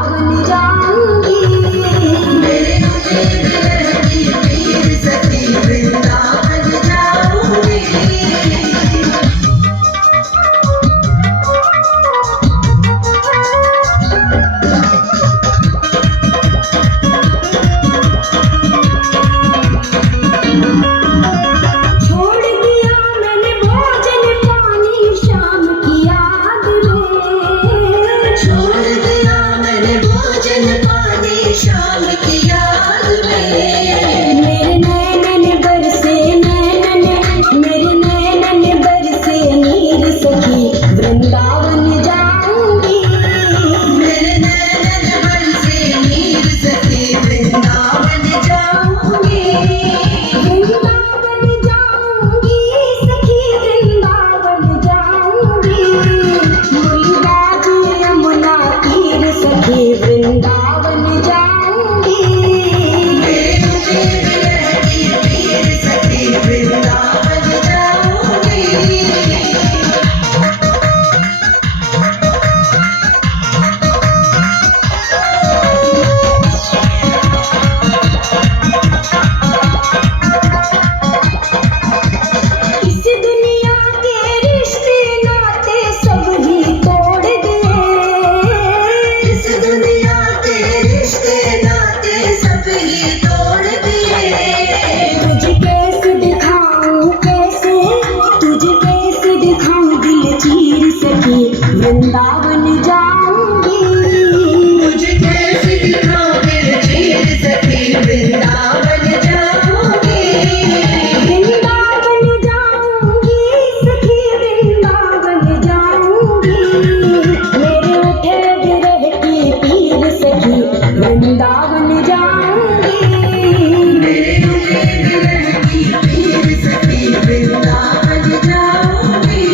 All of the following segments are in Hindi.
वृंदावन जाऊंगी। मेरे उठे विरह की पीर सखी वृंदावन जाऊंगी। शाम की याद में मेरे नैनन बरसे मेरे नैनन बरसे नीर सखी वृंदावन जाऊंगी। मेरे नैनन बरसे नीर सखी वृंदावन जाऊंगी। वृंदावन जाऊंगी सखी वृंदावन जाऊंगी। मुरलीदास यमुना तीर सखी वृंदावन जाऊंगी। वृंदावन जाऊंगी। मुझे कैसे दिखाऊं दिल चीर सखी वृंदावन जाऊंगी। वृंदावन जाऊंगी सखी वृंदावन जाऊंगी। मेरे उठे विरह की पीर सखी वृंदावन जाऊंगी। मेरे उठे विरह की पीर सखी वृंदावन जाऊंगी।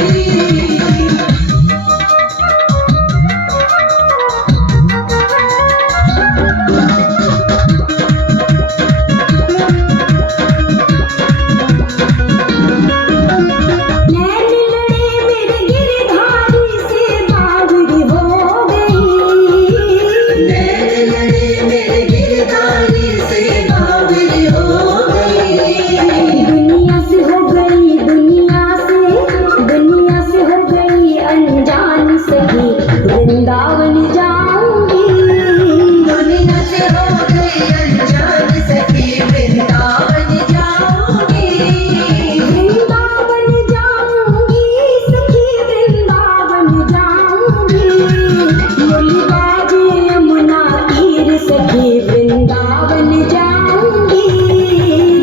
वृंदावन जाऊंगी। दुनिया से हो गई अनजान सखी वृंदावन जाऊंगी। वृंदावन जाऊंगी सखी वृंदावन जाऊंगी। मुरलीदास यमुना तीर सखी वृंदावन जाऊंगी।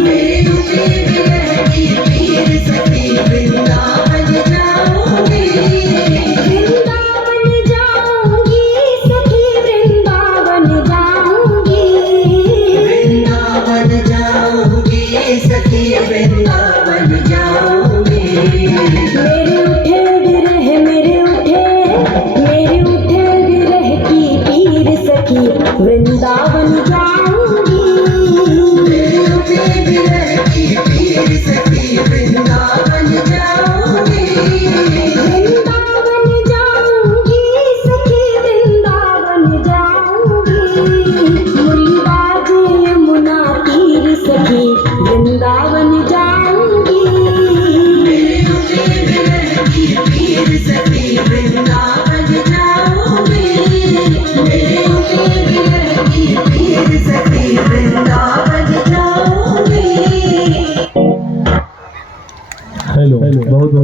मेरे उठे विरह की पीर सखी वृंदावन जाऊंगी। सखी वृंदावन जाऊंगी। मेरे उठे विरह की पीर सखी वृंदावन जाऊंगी।